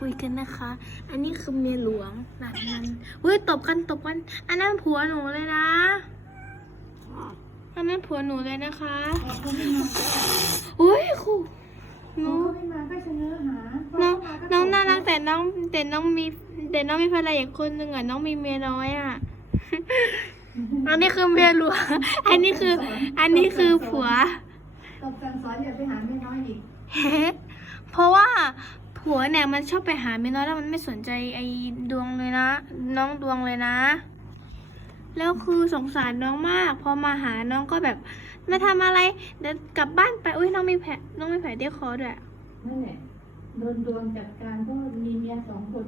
คุยกันนะคะ อันนี้คือเมียหลวงหลานมันเฮ้ยตบกันตบกัน อันนั้นผัวหนูเลยนะ อันนั้นผัวหนูเลยนะคะอุ้ยครูหนูเขาไม่มาก็เสนอหาน้องน้องน่ารักแต่น้องแต่น้องมีแต่น้องมีภรรยาอีกคนหนึ่งอะน้องมีเมียน้อยอะอันนี้คือเมียหลวง อันนี้คือ อันนี้คือผัวตบสั่งสอนอย่าไปหาแม่น้อยอีกเพราะว่า ผัวเนี่ยมันชอบไปหาเมียน้อยแล้วมันไม่สนใจไอ้ดวงเลยนะ น้องดวงเลยนะ แล้วคือสงสารน้องมาก พอมาหาน้องก็แบบมาทำอะไรเดี๋ยวกลับบ้านไปอุ้ยน้องมีแผลน้องมีแผลที่คอด้วยนั่นแหละโดนดวงจัดการเพราะว่ามีเมียสองคน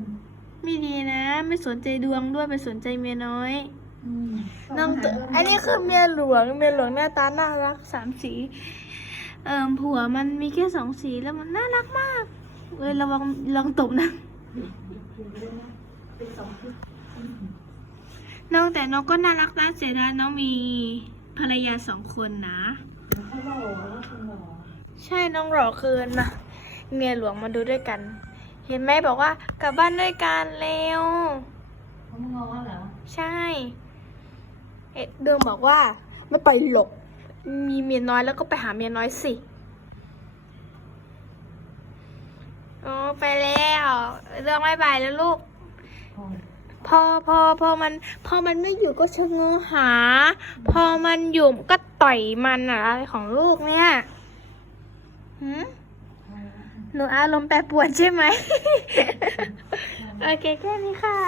ไม่ดีนะ ไม่สนใจดวงด้วยไปสนใจเมียน้อยอืมน้องตอันนี้คือเมียหลวงเมียหลวงหน้าตาน่ารักสามสี เอ่อผัวมันมีแค่สองสีแล้วมันน่ารักมาก เลยระวังลองตบนะเป็นสองชุดน้องแต่น้องก็น่ารักนะเสียดายน้องมีภรรยาสองคนนะเขาหล่อแล้วคนหล่อใช่น้องหล่อเกินนะเมียหลวงมาดูด้วยกัน เห็นไหมบอกว่ากลับบ้านด้วยกันเร็วเขางอเหรอ ใช่ เอ็ดเดิมบอกว่าไม่ไปหลบมีเมียน้อยแล้วก็ไปหาเมียน้อยสิโอ้ ไปแล้วเรื่องไม่ไปแล้วลูกพอพอพอพอมัน พอมันไม่อยู่ก็ชะโงอหา พอมันอยู่ก็ต่อยมันอะอะไรของลูกเนี่ยหืมพอแล้วหนูอารมณ์แปรปรวนใช่ไหม โอเคแค่นี้ค่ะ